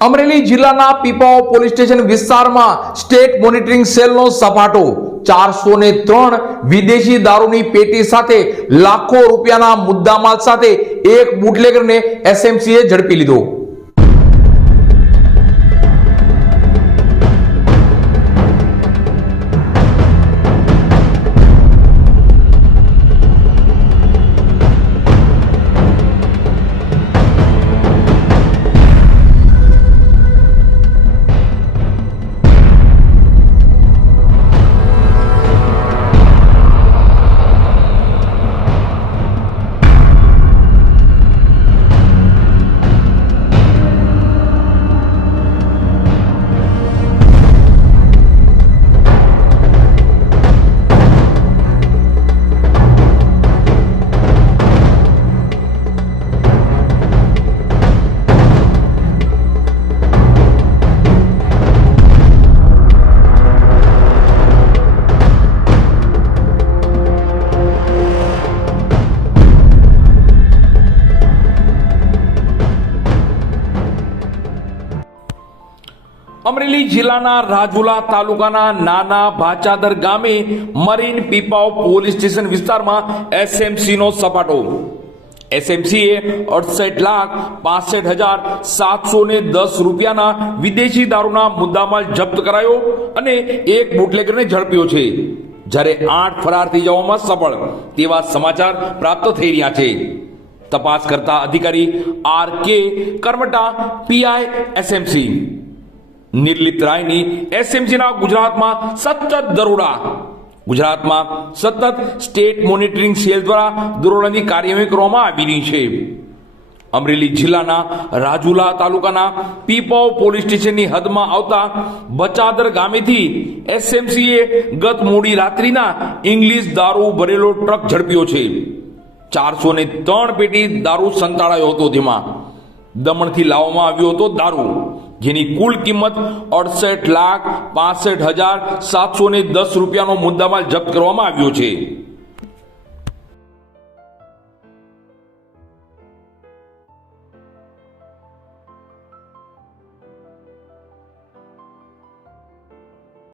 અમરેલી જિલ્લાના Pipavav police station વિસ્તારમાં state monitoring સેલનો સપાટો 403 વિદેશી દારૂની પેટી સાથે લાખો રૂપિયાના મુદ્દામાલ સાથે એક બુટલેગરને એસએમસીએ ઝડપી લીધો। અમરેલી જિલ્લાના રાજુલા તાલુકાના નાના ભાચાદર ગામે મરીન પીપાવાવ પોલીસ સ્ટેશન વિસ્તારમાં એસએમસી નો સપાટો। એસએમસીએ 68,65,710 રૂપિયાના વિદેશી દારૂના મુદ્દામાલ જપ્ત કરાયો અને એક બુટલેગરને ઝડપ્યો છે, જ્યારે 8 ફરાર થઈ જવામાં સફળ તેવા સમાચાર પ્રાપ્ત થઈ રહ્યા છે। તપાસ કરતા અધિકારી R K. Karamta, PI SMC Nirlipt રાયની એસએમસીના ગુજરાતમાં સતત દરોડા। ગુજરાતમાં સતત સ્ટેટ મોનિટરિંગ સેલ દ્વારા દરોડાની કાર્યવાહી કરવામાં આવી રહી છે। અમરેલી જિલ્લાના રાજુલા તાલુકાના પીપાવાવ પોલીસ સ્ટેશનની હદમાં આવતા બચાદર ગામેથી એસએમસીએ ગત મોડી રાત્રિના ઇંગ્લિશ દારૂ ભરેલો ટ્રક ઝડપ્યો છે। 403 પેટી દારૂ સંતાડાયો હતો, જેમાં દમણથી લાવવામાં આવ્યો હતો દારૂ, જેની કુલ કિંમત 68,65,710 રૂપિયાનો મુદ્દામાલ જપ્ત કરવામાં આવ્યો છે।